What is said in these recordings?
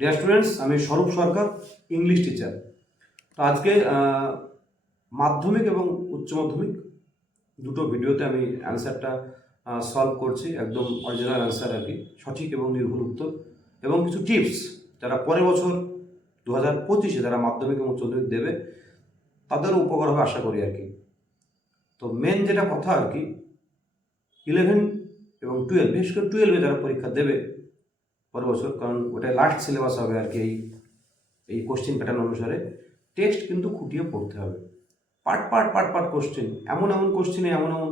Deer students আমি Swarup Sarkar English teacher তো আজকে মাধ্যমিক এবং উচ্চ মাধ্যমিক দুটো ভিডিওতে আমি অ্যান্সারটা সলভ করছি, একদম অরিজিনাল অ্যান্সার আর কি, সঠিক এবং নির্ভুল উত্তর এবং কিছু টিপস যারা পরের বছর দু হাজার পঁচিশে যারা মাধ্যমিক এবং উচ্চ মাধ্যমিক দেবে, তাদেরও উপকার হবে আশা করি আর কি। তো মেন যেটা কথা আর কি ইলেভেন এবং টুয়েলভ বিশেষ করে টুয়েলভে যারা পরীক্ষা দেবে পরের বছর, কারণ ওটাই লাস্ট সিলেবাস হবে আর কি এই এই কোশ্চেন প্যাটার্ন অনুসারে। টেক্সট কিন্তু খুঁটিয়ে পড়তে হবে। Part part part part question এমন এমন কোশ্চেনে এমন এমন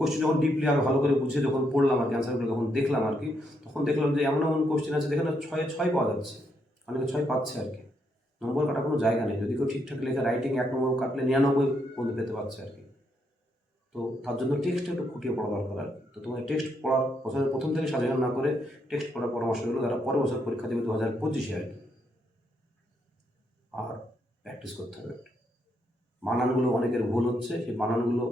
কোশ্চেন যখন ডিপলি আরও ভালো করে বুঝে যখন পড়লাম আর কি অ্যান্সারগুলো যখন দেখলাম আর কি, তখন দেখলাম যে এমন এমন কোশ্চেন আছে, যেখানে ছয়ে, ছয় পাওয়া যাচ্ছে। অনেকে ছয় পাচ্ছে আর কি। নম্বর কাটার কোনো জায়গা নেই। যদি কেউ ঠিকঠাক লেখে রাইটিং এক নম্বর কাটলে নিরানব্বই পর্যন্ত পেতে পারছে আর কি। তো তার জন্য টেক্সট একটু খুঁটিয়ে পড়া দরকার আর তো তোমার টেক্সট পড়ার বছরের প্রথম থেকে সাজানো না করে টেক্সট পড়ার পরামর্শগুলো তারা পরের বছর পরীক্ষা দেবে দু হাজার পঁচিশে আর কি। আর প্র্যাকটিস করতে হবে। বানানগুলো অনেকের ভুল হচ্ছে, সেই বানানগুলো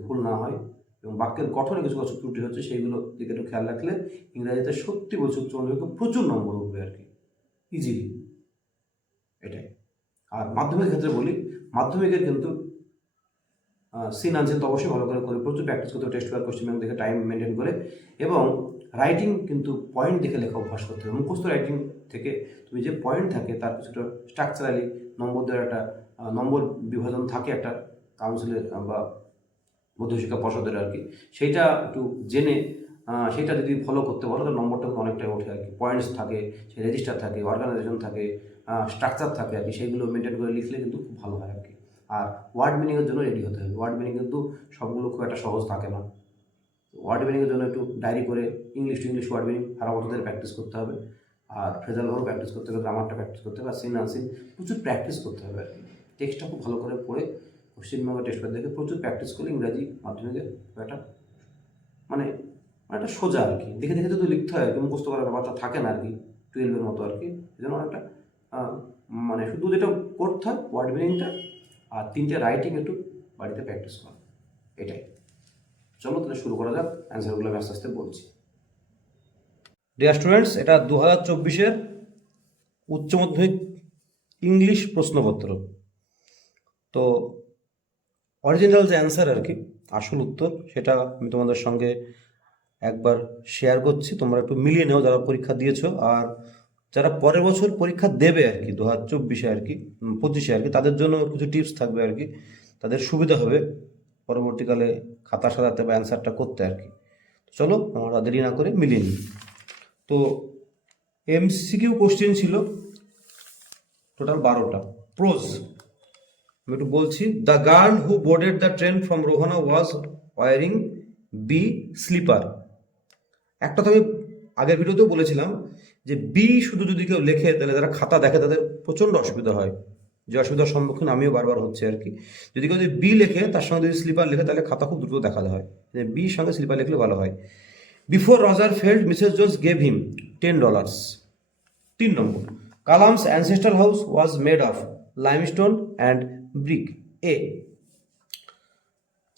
ভুল না হয় এবং বাক্যের গঠনে কিছু কিছু ত্রুটি হচ্ছে, সেইগুলো দিকে একটু খেয়াল রাখলে ইংরাজিতে সত্যি বলছে উচ্চ মাধ্যমিকে প্রচুর নম্বর উঠবে আর কি। ইজিলি এটাই। আর মাধ্যমিকের ক্ষেত্রে বলি মাধ্যমিকের কিন্তু সিন আনসিন তো অবশ্যই ভালো করে করে প্রচুর প্র্যাকটিস করতে হবে টেস্ট পেপার কোশ্চেন দেখে টাইম মেনটেন করে এবং রাইটিং কিন্তু পয়েন্ট দেখে লেখা অভ্যাস করতে হবে। মুখস্থ রাইটিং থেকে তুমি যে পয়েন্ট থাকে, তার কিছুটা স্ট্রাকচারালি নম্বর দেওয়ার একটা নম্বর বিভাজন থাকে একটা কাউন্সিলের বা মধ্যশিক্ষা পর্ষদের আর কি। সেইটা একটু জেনে সেটা যদি ফলো করতে পারো, তাহলে নম্বরটা অনেকটাই ওঠে আর কি। পয়েন্টস থাকে, সেই রেজিস্টার থাকে অর্গানাইজেশন থাকে স্ট্রাকচার থাকে আর কি, সেইগুলো মেনটেন করে লিখলে কিন্তু খুব ভালো হয় আর কি। আর ওয়ার্ড মিনিংয়ের জন্য রেডি হতে হবে। ওয়ার্ড মিনিং কিন্তু সবগুলো খুব একটা সহজ থাকে না। ওয়ার্ড মিনিংয়ের জন্য একটু ডায়েরি করে English to English word meaning Sara practice করতে হবে। আর ফ্রেজালভাবেও প্র্যাকটিস করতে হবে গ্রামারটা প্র্যাকটিস করতে হবে, আর সিন আনসিন প্রচুর প্র্যাকটিস করতে হবে। আর কি টেক্সটটা খুব ভালো করে পড়ে পশ্চিমবঙ্গের টেস্ট পেপার দেখে প্রচুর প্র্যাকটিস করলে ইংরাজি মাধ্যমিকের একটা মানে একটা সোজা আর কি। দেখে দেখে যদি লিখতে হয় কি, মুখস্থ করার ব্যাপারটা থাকে না আর কি টুয়েলভের মতো আর কি। এই জন্য অনেকটা মানে শুধু যেটা করতে হয় ওয়ার্ড মিনিংটা আর তিনটে রাইটিং একটু বাড়িতে প্র্যাকটিস করা, এটাই। চলো তাহলে শুরু করা যাক অ্যান্সারগুলো আমি আস্তে আস্তে বলছি। ডিয়ার স্টুডেন্টস এটা দু হাজার চব্বিশের উচ্চ মাধ্যমিক ইংলিশ প্রশ্নপত্র। তো অরিজিনাল যে অ্যান্সার আর কি, আসল উত্তর, সেটা আমি তোমাদের সঙ্গে একবার শেয়ার করছি, তোমরা একটু মিলিয়ে নেও যারা পরীক্ষা দিয়েছ, আর যারা পরের বছর পরীক্ষা দেবে আর কি, দু হাজার চব্বিশে আর কি পঁচিশে আর কি, তাদের জন্য কিছু টিপস থাকবে আর কি, তাদের সুবিধা হবে পরবর্তীকালে খাতা সাজাতে বা অ্যান্সারটা করতে আর কি। চলো, আমরা দেরি না করে মিলিয়ে নিই। তো এমসিকিউ কোশ্চেন ছিল টোটাল বারোটা। প্রোজ আমি একটু বলছি the girl who boarded the train from Rohana was wearing B slipper একটা তো আমি আগের ভিডিওতেও বলেছিলাম যে বি শুধু যদি কেউ লেখে, তাহলে যারা খাতা দেখে তাদের প্রচণ্ড অসুবিধা হয়। যে অসুবিধার সম্মুখীন আমিও বারবার হচ্ছে আর কি। যদি কেউ যদি বি লেখে, তার সঙ্গে যদি স্লিপার লেখে, তাহলে খাতা খুব দ্রুত দেখাতে হয় বির সঙ্গে স্লিপার লিখলে ভালো হয়। বিফোর রজার ফেল্ড মিসেস জোস গেভ হিম টেন ডলার্স তিন নম্বর। Kalam's ancestor house was made of limestone and brick A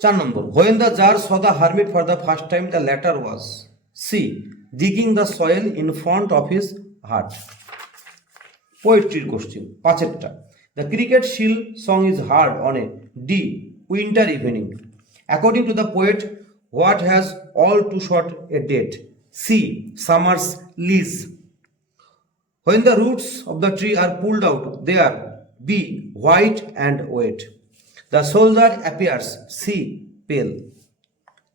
চার নম্বর। When the tsar saw hermit for the first time the latter was seen digging the soil in front of his hut পোয়েট্রির question পাঁচেরটা। The cricket shrill song is heard on a D winter evening according to the poet what has all to short a date C summer's lease When the roots of the tree are pulled out, they are B. White and wet. The soldier appears C pale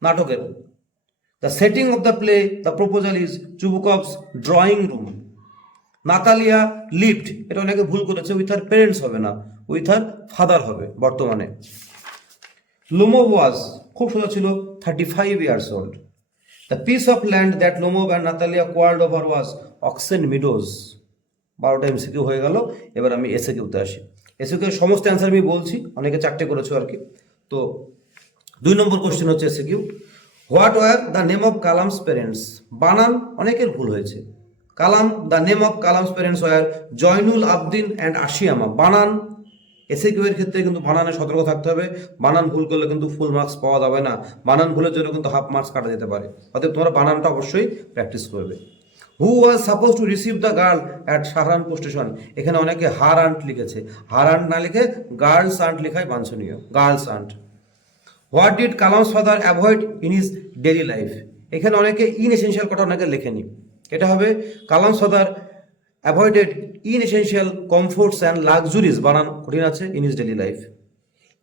নাটকের The setting of the play, the proposal is Chubukov's drawing room. Natalia lived এটা অনেকে ভুল করেছে with her parents হবে না with her father হবে বর্তমানে। লুমো ওয়াজ খুব সোজা ছিল thirty five years old the piece of land that Lomov and Natalia quarrelled over was oxen meadows বারোটা এমসিকিউ হয়ে গেল এবার আমি এসে কিউতে আসি। এসে কিউ সমস্ত অ্যান্সার আমি বলছি অনেকে চারটে করেছ আর কি। তো দুই নম্বর কোশ্চেন হচ্ছে S A Q what were the name of Kalam's parents? বানান, অনেকের ভুল হয়েছে। Kalam, the name of Kalam's parents were Jainul Abdin and Ashiamma. বানান এসে কিউ এর ক্ষেত্রে কিন্তু বানানে সতর্ক থাকতে হবে। বানান ভুল করলে কিন্তু ফুল মার্কস পাওয়া যাবে না। বানান ভুলের জন্য কিন্তু হাফ মার্কস কাটা যেতে পারে। অতএব তোমরা বানানটা অবশ্যই প্র্যাকটিস করবে। Who was supposed to receive the girl at Saharanpur station এখানে অনেকে হার আন্ট লিখেছে। হার আন্ট না লিখে গার্লস আন্ট লেখাই বাঞ্ছনীয়। Girl's aunt what did Kalam's father avoid in his daily life এখানে অনেকে ইন এসেন্সিয়াল কথা অনেকে লেখেনি। এটা হবে Kalam's father avoided inessential comforts and luxuries বানান কঠিন আছে in his daily life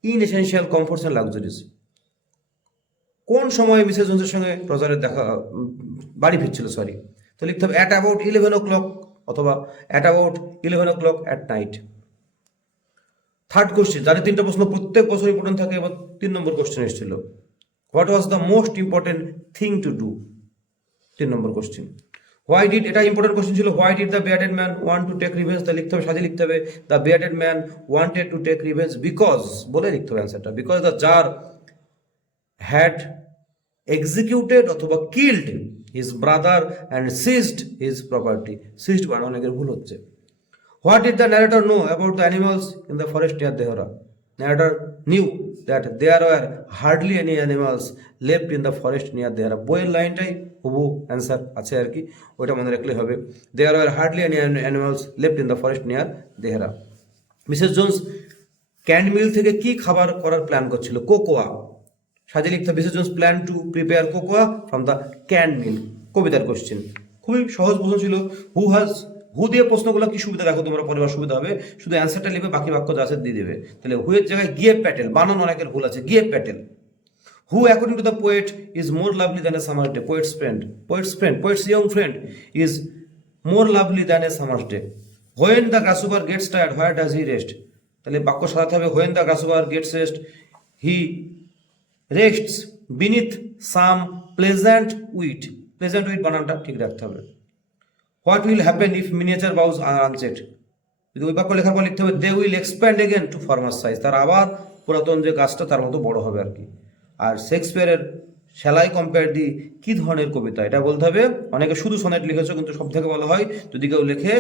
inessential comforts and luxuries কোন সময় মিসেস জোন্সের সঙ্গে রজারের দেখা, বাড়ি ফিরছিল সরি তো লিখতে হবে at about eleven o'clock অথবা at about eleven o'clock at night third question যাদের তিনটা প্রশ্ন, প্রত্যেক বছর ইম্পর্টেন্ট থাকে, এবার তিন নম্বর কোশ্চেন এসেছিল। What was the most important thing to do তিন নম্বর কোশ্চেন হোয়াই ডিড এটা ইম্পর্টেন্ট কোশ্চেন ছিল why did the bearded man want to take revenge তা লিখতে হবে সাজে লিখতে হবে। The bearded man wanted to take revenge because বলে লিখতে হবে অ্যান্সারটা because the tsar had executed অথবা killed his brother and seized his property seized মানে অনেকের ভুল হচ্ছে। What did the narrator know about the animals in the forest near Dehra narrator knew that there were hardly any animals left in the forest near Dehra বইয়ের লাইনটাই হুবু answer আছে আর কি, ওইটা মনে রাখলে হবে। There were hardly any animals left in the forest near Dehra Mrs Jones canned meal থেকে কি খাবার করার প্ল্যান করছিল? কোকোয়া সাজে লিখতে Mrs Jones plan to prepare cocoa from the canned meal কবিতার কোশ্চেন খুবই সহজ প্রশ্ন ছিল হু হ্যাজ হু দিয়ে প্রশ্নগুলো কি সুবিধা? দেখো তোমরা পরিবার সুবিধা হবে। শুধু অ্যান্সারটা লিখবে বাকি বাক্য যা আছে দিয়ে দেবে। তাহলে হুয়ের জায়গায় গিয়ে প্যাটেল, বানান অনেকের ভুল আছে, গিয়ে Patel. Who according to the poet is more lovely than a summer day poet's friend poet's friend poet's young friend is more lovely than a summer day when the grasshopper gets tired where does he rest তাহলে বাক্য সাজাতে হবে when the grasshopper gets rest he rests beneath some pleasant weed pleasant weed বানানটা ঠিক রাখতে হবে। What will happen if miniature boughs are unset যদি ওই বাক্য লেখার পর লিখতে হবে they will expand again to former size তার আবার পুরাতন যে গাছটা তার মতো বড় হবে আর কি। আর শেক্সপিয়ারের সেলাই কম্পেয়ার দি, কি ধরনের কবিতা? এটা বলতে হবে, অনেকে শুধু সনেট লিখেছো, কিন্তু সব থেকে বলা হয়, যদি কেউ লেখে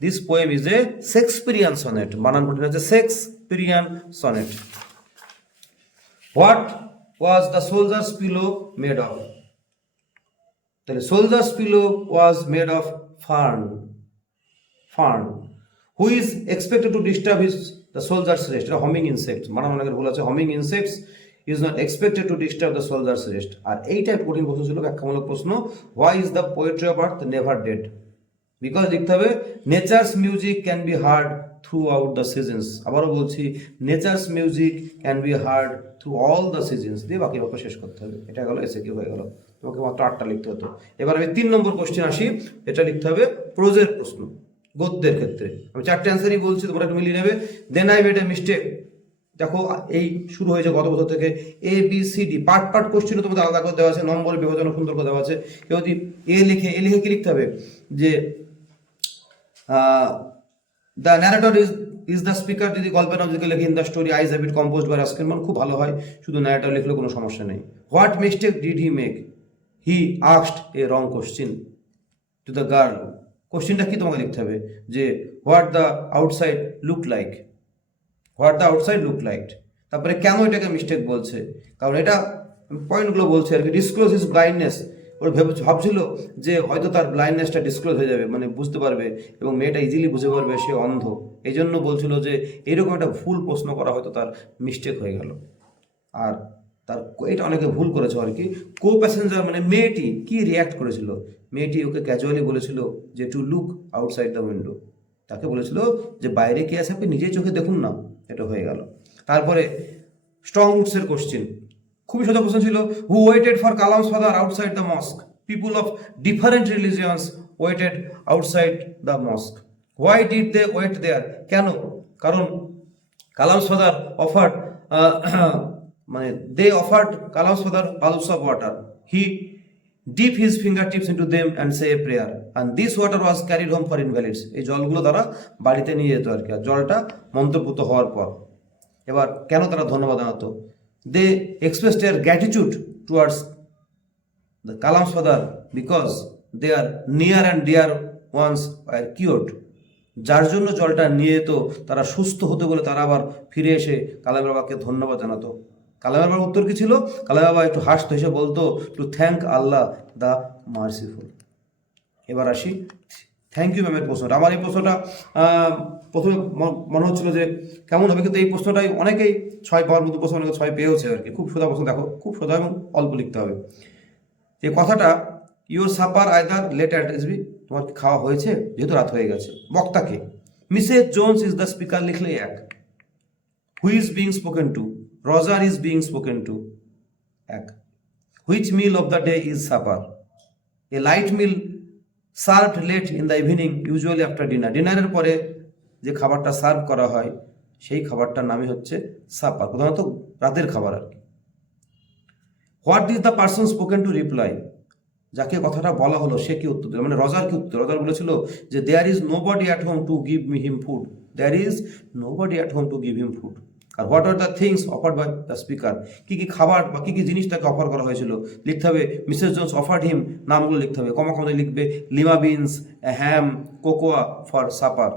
this poem is a Shakespearean sonnet বানান কঠিন হচ্ছে Shakespearean sonnet what was the soldier's pillow made of তাহলে soldier's pillow was made of fern fern who is expected to disturb his the soldier's rest এটা humming insects মানে অনেকের ভুল আছে humming insects is not expected to disturb the soldier's rest আর এই type কঠিন প্রশ্ন ছিল, ব্যাখ্যামূলক প্রশ্ন why is the poetry of earth never dead because লিখতে হবে nature's music can be heard throughout the seasons আবারও বলছি nature's music can be heard through all the seasons দিয়ে বাকি শেষ করতে হবে। এটা গেল এসে কি হয়ে গেল? তোমাকে মাত্র আটটা লিখতে হতো। এবার আমি তিন নম্বর কোশ্চেন আসি, এটা লিখতে হবে প্রোজের প্রশ্ন, গদ্যের ক্ষেত্রে। আমি চারটে অ্যান্সারই বলছি, তোমরা একটু মিলিয়ে নেবে। Then I made a mistake দেখো, এই শুরু হয়েছে গত বছর থেকে। A B C D part part কোশ্চেনও তোমাদের আলাদা করে দেওয়া আছে, নম্বর বিভাজন সুন্দর করে দেওয়া আছে। কেউ যদি এ লিখে এ লিখে কি লিখতে হবে? যে the narrator is is the speaker যদি গল্পের নাম যদি লেখে in the story eyes have it compose by Ruskin খুব ভালো হয়। শুধু ন্যারেটর লিখলে কোনো সমস্যা নেই। What mistake did he make he asked a wrong question to the girl কোশ্চিনটা কি তোমাকে লিখতে হবে? যে what the outside look like what the outside look like তারপরে কেন এটাকে মিস্টেক বলছে? কারণ এটা পয়েন্টগুলো বলছে আর কি। ডিসক্লোজ ইজ ব্লাইন্ডনেস ওর ভেবে ভাবছিল যে, হয়তো তার ব্লাইন্ডনেসটা ডিসক্লোজ হয়ে যাবে মানে বুঝতে পারবে এবং মেয়েটা ইজিলি বুঝতে পারবে, সে অন্ধ। এই জন্য বলছিল যে, এরকম একটা ভুল প্রশ্ন করা হয়তো তার মিস্টেক হয়ে গেল। আর তার এটা অনেকে ভুল করেছে আর কি কো প্যাসেঞ্জার মানে মেয়েটি কি রিয়াক্ট করেছিল? মেয়েটি ওকে ক্যাজুয়ালি বলেছিল যে to look outside the window তাকে বলেছিল যে, বাইরে কে আছে? আপনি নিজেই চোখে দেখুন না। এটা হয়ে গেল। তারপরে স্ট্রং রুটসের কোশ্চেন খুবই সোজা কোশ্চেন ছিল who waited for Kalam's father outside the mosque people of different religions waited outside the mosque why did they wait there কেন? কারণ কালামস ফাদার অফার্ড মানে they offered Kalam's father bowls of water he dip his finger tips into them and say a prayer and this water was carried home for invalids এই জলগুলো তারা বাড়িতে নিয়ে যেত আর কি। আর জলটা মন্ত্রপুত হওয়ার পর। এবার কেন তারা ধন্যবাদ জানাতো? They express their gratitude towards the Kalam's father because they are near and dear ones are cured যার জন্য জলটা নিয়ে যেত, তারা সুস্থ হতে বলে তারা আবার ফিরে এসে কালাম বাবাকে ধন্যবাদ জানাতো। কালাম বাবার উত্তর কি ছিল? কালাম বাবা একটু হাসতো, হেসে বলতো to thank Allah the merciful এবার আসি থ্যাংক ইউ ম্যামের প্রশ্নটা। আমার এই প্রশ্নটা প্রথমে মনে হচ্ছিল যে কেমন হবে, কিন্তু এই প্রশ্নটাই অনেকেই ছয় পাওয়ার মতো প্রশ্ন অনেকে ছয় পেয়েওছে আর কি। খুব সোজা প্রশ্ন, দেখো, খুব সোজা এবং অল্প লিখতে হবে। যে কথাটা your supper either late at SB তোমার কি খাওয়া হয়েছে? যেহেতু রাত হয়ে গেছে। বক্তাকে Mrs Jones is the speaker লিখলে এক। Who is being spoken to Roger is being spoken to এক। Which meal of the day is supper a light meal serve late in the evening usually after dinner ডিনারের পরে যে খাবারটা serve করা হয়, সেই খাবারটার নামই হচ্ছে সাপার প্রধানত রাতের খাবার আর কি। What is the person spoken to reply যাকে কথাটা বলা হলো, সে কি উত্তর দিল? মানে রজার কি উত্তর? রজার বলেছিল যে there is nobody at home to give me him food there is nobody at home to give him food R what are the things offer by the speaker কী কী খাবার বা কী কী জিনিস তাকে অফার করা হয়েছিল? লিখতে হবে মিসেস জোন্স অফার্ড হিম নামগুলো লিখতে হবে। কমা কমা লিখবে lima beans ham cocoa for supper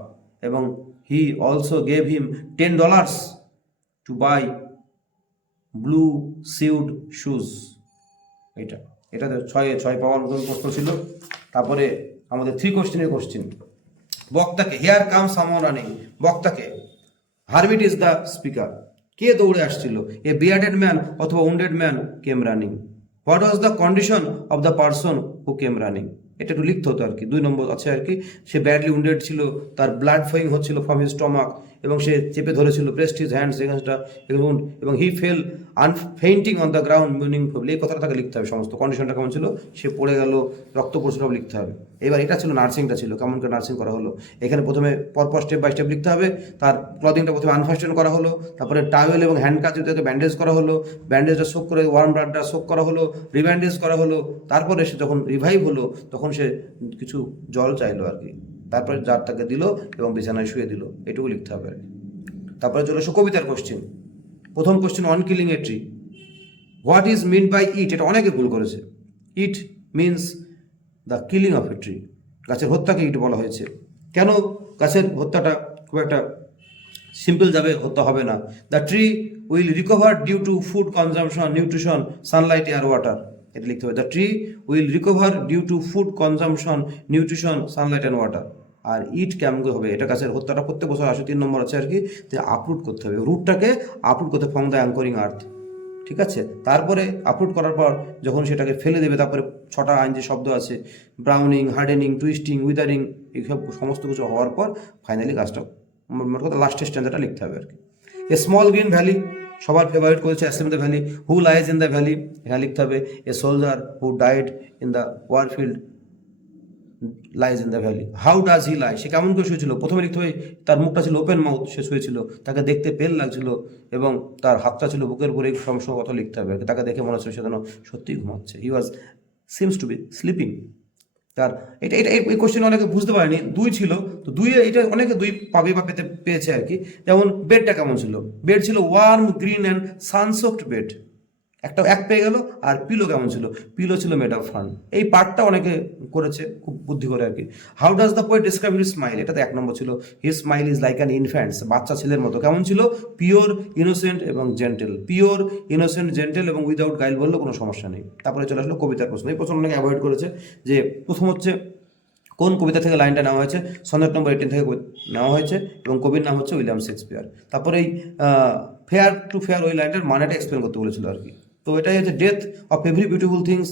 এবং he also gave him ten dollars to buy blue suede shoes এটা এটাতে ছয় ছয় পাওয়ার মতন প্রশ্ন ছিল। তারপরে আমাদের থ্রি কোশ্চেনের কোশ্চেন বক্তাকে হেয়ার কাম সামন রানিং বক্তাকে হারবিট ইজ দ্য স্পিকার। কে দৌড়ে আসছিল? এ বিয়ার্ডেড ম্যান অথবা wounded man came running? What was the condition of the person who came running? এটা একটু লিখতে হতো আর কি। দুই নম্বর আছে আর কি, সে ব্যাডলি উন্ডেড ছিল, তার ব্লাড ফ্লোয়িং হচ্ছিল ফ্রম হিজ স্টমাক। এবং সে চেপে ধরেছিল প্রেস্ট হিজ হ্যান্ডস এগেন্স্টটা এবং he fell fainting on the ground meaningful এই কথাটা তাকে লিখতে হবে, সমস্ত কন্ডিশনটা কেমন ছিল? সে পড়ে গেল, রক্ত পড়ছে, সব লিখতে হবে। এবার এটা ছিল নার্সিংটা ছিল, কেমন করে নার্সিং করা হলো? এখানে প্রথমে পরপর স্টেপ বাই স্টেপ লিখতে হবে, তার ক্লদিংটা প্রথমে আনফাস্টেন করা হলো, তারপরে টাওয়েল এবং হ্যান্ড কাজ তাকে ব্যান্ডেজ করা হলো ব্যান্ডেজটা শোক করে ওয়ার্ম ব্লাডটা শোক করা হলো রিব্যান্ডেজ করা হলো, তারপরে সে যখন রিভাইভ হলো, তখন সে কিছু জল চাইলো আর কি। তারপরে জার তাকে দিল এবং বিছানায় শুয়ে দিল। এটুকু লিখতে হবে তারপরে চলে এসো কবিতার কোশ্চেন প্রথম question on killing a tree what is mean by it এটা অনেকে ভুল করেছে। It means the killing of a tree গাছের হত্যাকে ইট বলা হয়েছে। কেন গাছের হত্যাটা খুব একটা সিম্পল যাবে, হত্যা হবে না। The tree will recover due to food consumption nutrition sunlight air water এটা লিখতে হবে। The tree will recover due to food consumption nutrition sunlight and water R it কেমন হবে? এটা গাছের হত্যাটা প্রত্যেক বছর আসে, তিন নম্বর আছে আর কি আপলোড করতে হবে। রুটটাকে আপলোড করতে ফ্রম দ্য অ্যাঙ্করিং আর্থ ঠিক আছে? তারপরে আপলোড করার পর যখন সেটাকে ফেলে দেবে, তারপরে ছটা আইন যে শব্দ আছে ব্রাউনিং হার্ডেনিং টুইস্টিং উইদারিং এইসব সমস্ত কিছু হওয়ার পর ফাইনালি গাছটা মনে কথা লাস্টের স্ট্যান্ডারটা লিখতে হবে আর কি। এ স্মল গ্রিন ভ্যালি সবার ফেভারিট করেছে অ্যাসেম the valley who lies in the valley এখানে লিখতে হবে a soldier who died in the war field lies in the valley how does he lie সে কেমন করে শুয়েছিল? প্রথমে লিখতে হবে তার মুখটা ছিল ওপেন মাউথ সে শুয়েছিল। তাকে দেখতে পেল লাগছিল এবং তার হাতটা ছিল বুকের উপরে, এই সমস্ত কথা লিখতে হবে। তাকে দেখে মনে হচ্ছে সে যেন সত্যিই ঘুমাচ্ছে। He was seems to be sleeping তার, এটা এটা, এই কোশ্চেন অনেকে বুঝতে পারেনি। দুই ছিল, তো দুই, এটা অনেকে দুই পাবে বা পেতে, পেয়েছে আর কি। যেমন বেডটা কেমন ছিল? বেড ছিল warm green and sun soaked bed একটা এক পেয়ে গেল, আর পিলো কেমন ছিল? পিলো ছিল মেড অফ ফান এই পার্টটা অনেকে করেছে, খুব বুদ্ধি করে আর কি how does the poet describe his smile এটা তো এক নম্বর ছিল his smile is like an infants বাচ্চা ছেলের মতো। কেমন ছিল? পিওর ইনোসেন্ট এবং জেন্টেল পিওর ইনোসেন্ট জেন্টেল এবং উইদাউট গাইল বললে কোনো সমস্যা নেই। তারপরে চলে আসলো কবিতার প্রশ্ন। এই প্রশ্ন অনেকে অ্যাভয়েড করেছে, যে প্রথম হচ্ছে, কোন কবিতা থেকে লাইনটা নেওয়া হয়েছে? সনেট নম্বর এইটিন থেকে নেওয়া হয়েছে এবং কবির নাম হচ্ছে উইলিয়াম শেক্সপিয়ার। তারপরে এই ফেয়ার টু ফেয়ার ওই লাইনটার মানেটা এক্সপ্লেন করতে বলেছিল আর কি তো এটাই হচ্ছে death of every beautiful things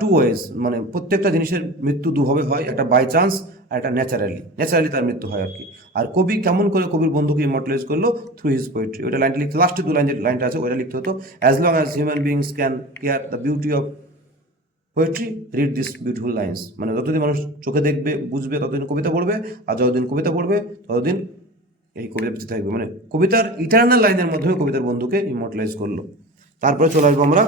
to ways মানে প্রত্যেকটা জিনিসের মৃত্যু দুভাবে হয়, একটা বাই চান্স আর একটা ন্যাচারালি ন্যাচারালি তার মৃত্যু হয় আর কি। আর কবি কেমন করে কবির বন্ধুকে ইমর্টালাইজ করল? থ্রু হিজ পোয়েট্রি ওইটা লাইনটা লিখতে লাস্টে দু লাইন যে লাইনটা আছে ওইটা লিখতে হতো। As long as human beings can care the beauty of poetry read this beautiful lines মানে যতদিন মানুষ চোখে দেখবে, বুঝবে, ততদিন কবিতা পড়বে, আর যতদিন কবিতা পড়বে, ততদিন এই কবিতা বেঁচে থাকবে। মানে কবিতার ইটার্নাল লাইনের মাধ্যমে কবিতার বন্ধুকে ইমর্টালাইজ করল। তারপরে চলে আসব আমরা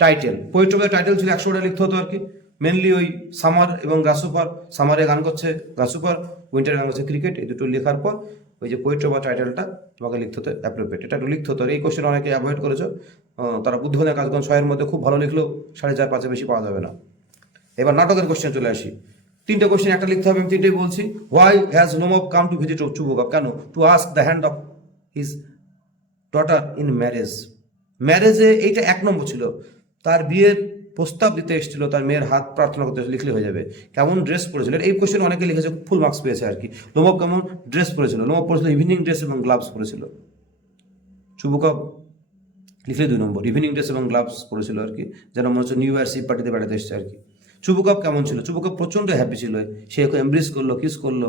টাইটেল বইয়ের টাইটেল ছিল একশোটা লিখতে হতো আর কি। মেনলি ওই সামার এবং গ্রাসুপার সামারে গান করছে গ্রাসুপার উইন্টারে গান করছে ক্রিকেট এই দুটো লেখার পর ওই যে পোয়েট্রি বা টাইটেলটা তোমাকে লিখতে হতো অ্যাপ্রোপ্রিয়েট এটা একটু লিখতে হতো। এই কোশ্চেন অনেকে অ্যাভয়েড করেছ। তারা বুদ্ধিমানের কাজগণ ছয়ের মধ্যে খুব ভালো লিখলেও সাড়ে চার, পাঁচে বেশি পাওয়া যাবে না। এবার নাটকের কোশ্চেন চলে আসি। তিনটে কোশ্চেন একটা লিখতে হবে, আমি তিনটেই বলছি। হোয়াই হ্যাজ নোমব কাম টু ভিজিট চুবুকা কেন? To ask the hand of his daughter in marriage ম্যারেজে এইটা এক নম্বর ছিল। তার বিয়ের প্রস্তাব দিতে এসেছিল, তার মেয়ের হাত প্রার্থনা করতে লিখলে হয়ে যাবে। কেমন ড্রেস পরেছিল? এই কোশ্চেন অনেকে লিখেছে ফুল মার্কস পেয়েছে আর কি। লোমব কেমন ড্রেস পরেছিল? লোমব পরেছিল ইভিনিং ড্রেস এবং গ্লাভস পরেছিল। চুবুকব লিখলে দুই নম্বর ইভিনিং ড্রেস এবং গ্লাভস পরেছিল আর কি। যেন মনে হচ্ছে নিউ ইয়ার্স ইভ পার্টিতে বেড়াতে এসছে আর কি। চুবুকপ কেমন ছিল? চুবুকপ প্রচণ্ড হ্যাপি ছিল। সে এমব্রেস করল কিস করল।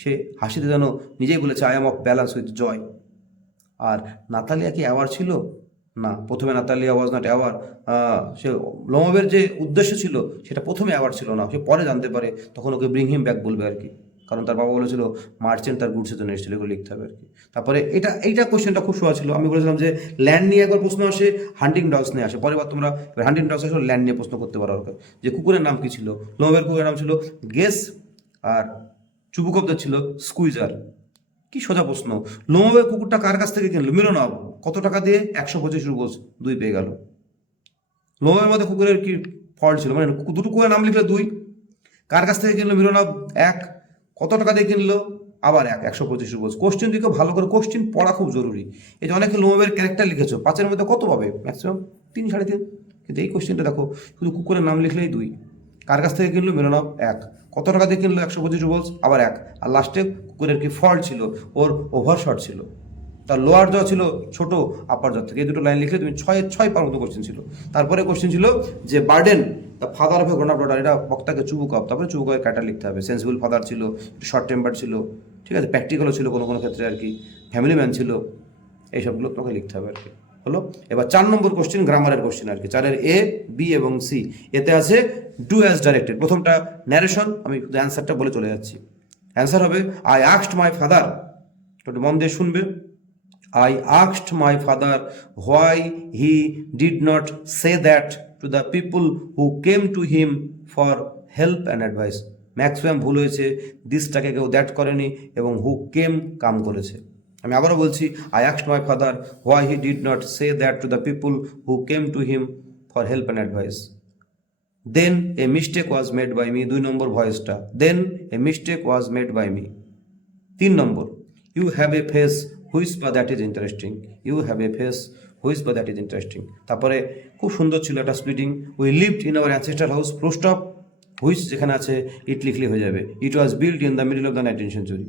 সে হাসিতে যেন নিজেই বলেছে I am off balance with joy R Natalia কি অ্যাওয়ার ছিল? না, প্রথমে নাতালিয়া ওয়াজ নট অ্যাওয়ার সে লোমবের যে উদ্দেশ্য ছিল, সেটা প্রথমে অ্যাওয়ার ছিল না, সে পরে জানতে পারে, তখন ওকে ব্রিং হিম ব্যাক বলবে আর কি কারণ তার বাবা বলেছিল মার্চেন্ট তার গুডসের জন্য এসেছিল, এগুলো লিখতে হবে আর কি তারপরে এটা, এইটা কোশ্চেনটা খুব সোজা ছিল। আমি বলেছিলাম যে ল্যান্ড নিয়ে একবার প্রশ্ন আসে হান্টিং ডগস নিয়ে আসে। পরে বার তোমরা হান্টিং ডগস আসলে ল্যান্ড নিয়ে প্রশ্ন করতে পারো ওকে যে কুকুরের নাম কী ছিল? লোমের কুকুরের নাম ছিল গেস আর চুবুকবদের ছিল স্কুইজার কি সোজা প্রশ্ন? লোমবের কুকুরটা কার কাছ থেকে কিনলো? মিরনব কত টাকা দিয়ে একশো পঁচিশ রুপোস দুই পেয়ে গেল। লোমের মধ্যে কুকুরের কি ফল্ট ছিল? মানে দুটো কুকুরের নাম লিখলে দুই। কার কাছ থেকে কিনলো মিরনব এক। কত টাকা দিয়ে কিনলো? আবার এক, একশো পঁচিশ রুপোস কোশ্চেন দিকে ভালো করে কোশ্চেন পড়া খুব জরুরি। এই যে অনেকে লোমের ক্যারেক্টার লিখেছো, পাঁচের মধ্যে কত পাবে? ম্যাক্সিমাম তিন, সাড়ে তিন। কিন্তু এই কোশ্চেনটা দেখো, শুধু কুকুরের নাম লিখলেই দুই। কার কাছ থেকে কিনলো? মিরনব এক। কত টাকা দিয়ে কিনলো? একশো পঁচিশ রুপোস আবার এক। আর লাস্টে কুকুরের কি ফল্ট ছিল? ওর ওভার ওভারশট ছিল। তার লোয়ার জ ছিল ছোট আপার জ থেকে। এই দুটো লাইন লিখলে তুমি ছয় ছয় পার মতো কোশ্চেন ছিল। তারপরে কোশ্চেন ছিল যে burden the father of a grown up এটা বক্তাকে চুবুক আপ তারপরে চুবুকের ক্যাটার লিখতে হবে। সেন্সিবল ফাদার ছিল শর্ট টেম্পার ছিল। ঠিক আছে? প্র্যাকটিক্যালও ছিল কোনো কোনো ক্ষেত্রে আর কি। ফ্যামিলি ম্যান ছিল। এইসবগুলো তোমাকে লিখতে হবে আর কি। হলো। এবার চার নম্বর কোশ্চেন গ্রামারের কোশ্চেন আর কি। চারের এ বি এবং সি এতে আছে ডু অ্যাজ ডাইরেক্টেড প্রথমটা ন্যারেশন আমি অ্যান্সারটা বলে চলে যাচ্ছি। অ্যান্সার হবে আই আক্সড মাই ফাদার একটু মন দিয়ে শুনবে। I asked my father why he did not say that to the people who came to him for help and advice maximum ভুল হয়েছে। দিসটাকে কেউ দ্যাট করেনি এবং হু কেম কাম করেছে। আমি আবারও বলছি I আক্সড my father why he did not say that to the people who came to him for help and advice then a mistake was made by me দুই নম্বর ভয়েসটা। Then a mistake was made by me তিন নম্বর you have a face which বা that is interesting you have a face which বা that is interesting তারপরে খুব সুন্দর ছিল একটা splitting we lived in our ancestor house প্রোস্ট of which যেখানে আছে ইট লিখলে হয়ে যাবে। It was build in the middle of the nineteen century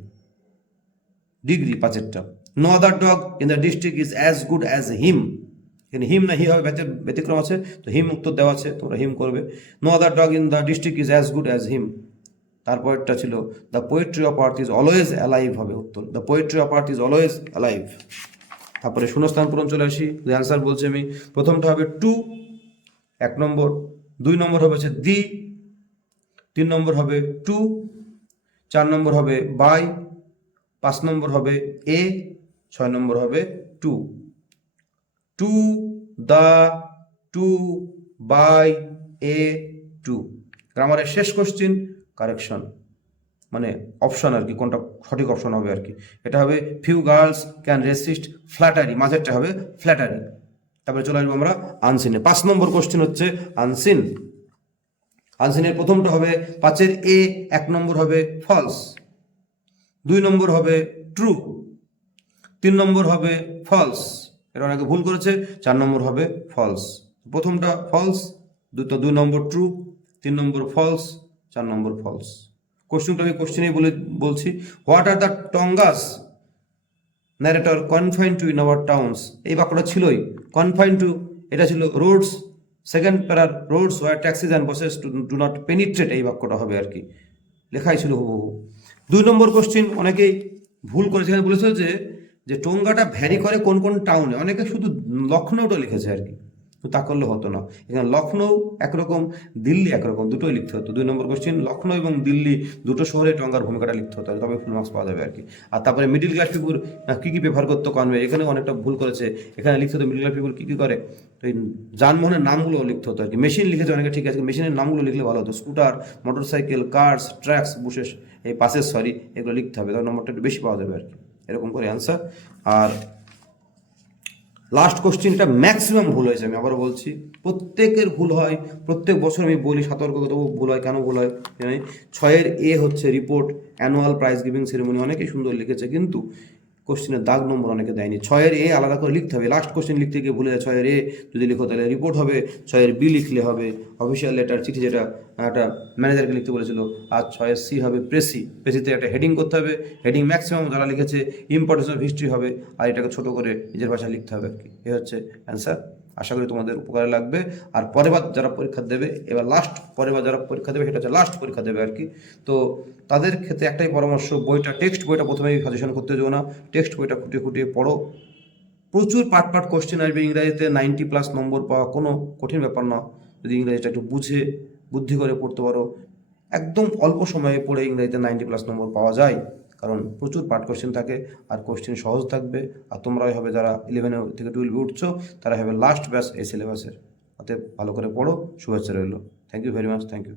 degree পাঁচেরটা। No other dog in the district is as good as him এখানে him না হি হবে, ব্যতি- ব্যতিক্রম আছে। তো হিম উত্তর দেওয়া আছে, তোমরা হিম করবে। No other dog in the district is as good as him তারপরটা ছিল the poetry of earth is always alive হবে উত্তর। The poetry of earth is always alive তারপরে শূন্যস্থান পূরণ চলে আসি। অ্যান্সার বলছি আমি। প্রথমটা হবে টু, এক নম্বর। দুই নম্বর হবে হচ্ছে দি। তিন নম্বর হবে টু। চার নম্বর হবে বাই। পাঁচ নম্বর হবে এ ছয় নম্বর হবে two two the two by A two গ্রামারের শেষ কোশ্চিন কারেকশন মানে অপশন আর কি, কোনটা সঠিক অপশন হবে আর কি। এটা হবে few girls can resist flattery মাঝেরটা হবে ফ্ল্যাটারি তারপরে চলে আসব আমরা আনসিনে পাঁচ নম্বর কোশ্চেন হচ্ছে আনসিন আনসিনের প্রথমটা হবে পাঁচের এ এক নম্বর হবে ফলস দুই নম্বর হবে ট্রু তিন নম্বর হবে ফলস এটা অনেকে ভুল করেছে, চার নম্বর হবে ফলস প্রথমটা ফলস দুটো দুই নম্বর ট্রু তিন নম্বর ফলস চার নম্বর ফলস কোশ্চেনটা আমি কোশ্চেনেই বলে বলছি what are the tongas narrator confine to in our towns এই বাক্যটা ছিলই কনফাইন টু এটা ছিল roads second প্যারার roads were taxis and buses to do not penetrate এই বাক্যটা হবে আর কি। লেখাই ছিল হুবহু। দুই নম্বর কোশ্চিন অনেকেই ভুল করে সেখানে বলেছিল যে যে টোঙ্গাটা ভ্যারি করে কোন কোন টাউনে অনেকে শুধু লখনৌটা লিখেছে আর কি। তা করলে হতো না। এখানে লখনৌ একরকম, দিল্লি একরকম, দুটোই লিখতে হতো। দুই নম্বর কোশ্চিন লখনৌ এবং দিল্লি দুটো শহরে টঙ্গার ভূমিকাটা লিখতে হতো, তবে ফুল মার্কস পাওয়া যাবে আর কি আর তারপরে মিডিল ক্লাস পিপুল কী কী ব্যবহার করতো কনভে এখানে অনেকটা ভুল করেছে। এখানে লিখতে হতো মিডিল ক্লাস পিপুল কী কী করে? এই যানবাহনের নামগুলো লিখতে হতো আর কি মেশিন লিখেছে অনেকে, ঠিক আছে মেশিনের নামগুলো লিখলে ভালো হতো। Scooter motorcycle cars tracks bushes এই পাসেস সরি এগুলো লিখতে হবে। তার নম্বরটা একটু বেশি পাওয়া যাবে আর কি এরকম করে অ্যান্সার আর লাস্ট কোশ্চেনটা ম্যাক্সিমাম ভুল হয়েছে, আমি আবার বলছি। প্রত্যেকের ভুল হয়, প্রত্যেক বছর আমি বলি সতর্ক তবু ভুল হয়, কেন ভুল হয় জানি? ছয়ের এ হচ্ছে report annual prize giving ceremony অনেকেই সুন্দর লিখেছে, কিন্তু কোশ্চেনের দাগ নম্বর অনেকে দেয়নি। ছয়ের এ আলাদা করে লিখতে হবে। লাস্ট কোশ্চেন লিখতে গিয়ে ভুলে যায় ছয়ের এ যদি লিখো তাহলে রিপোর্ট হবে। ছয়ের বি লিখলে হবে। অফিসিয়াল লেটার চিঠি যেটা, একটা ম্যানেজারকে লিখতে বলেছিল আর ছয়ের সি হবে প্রেসি প্রেসিতে একটা হেডিং করতে হবে। হেডিং ম্যাক্সিমাম যারা লিখেছে ইম্পর্টেন্স অফ হিস্ট্রি হবে। আর এটাকে ছোটো করে নিজের ভাষায় লিখতে হবে আর কি। এ হচ্ছে অ্যান্সার আশা করি তোমাদের উপকারে লাগবে। আর পরের বার যারা পরীক্ষা দেবে, এবার লাস্ট পরের বার যারা পরীক্ষা দেবে, সেটা হচ্ছে লাস্ট পরীক্ষা দেবে আর কি। তো তাদের ক্ষেত্রে একটাই পরামর্শ, বইটা টেক্সট বইটা প্রথমেই সাজেশন করতে যেও না। টেক্সট বইটা খুঁটিয়ে খুঁটিয়ে পড়ো। প্রচুর পার্ট পার্ট কোশ্চেন আসবে ইংরাজিতে নাইনটি প্লাস নম্বর পাওয়া কোনো কঠিন ব্যাপার না। যদি ইংরাজিটা একটু বুঝে, বুদ্ধি করে পড়তে পারো। একদম অল্প সময়ে পড়ে ইংরাজিতে নাইনটি প্লাস নম্বর পাওয়া যায়। কারণ প্রচুর পার্ট কোশ্চেন থাকে আর কোশ্চেন সহজ থাকবে। আর তোমরাই হবে যারা ইলেভেনে থেকে টুয়েলভে উঠছো, তারা হবে লাস্ট ব্যাচ এই সিলেবাসের অতএব ভালো করে পড়ো, শুভেচ্ছা রইল। Thank you very much thank you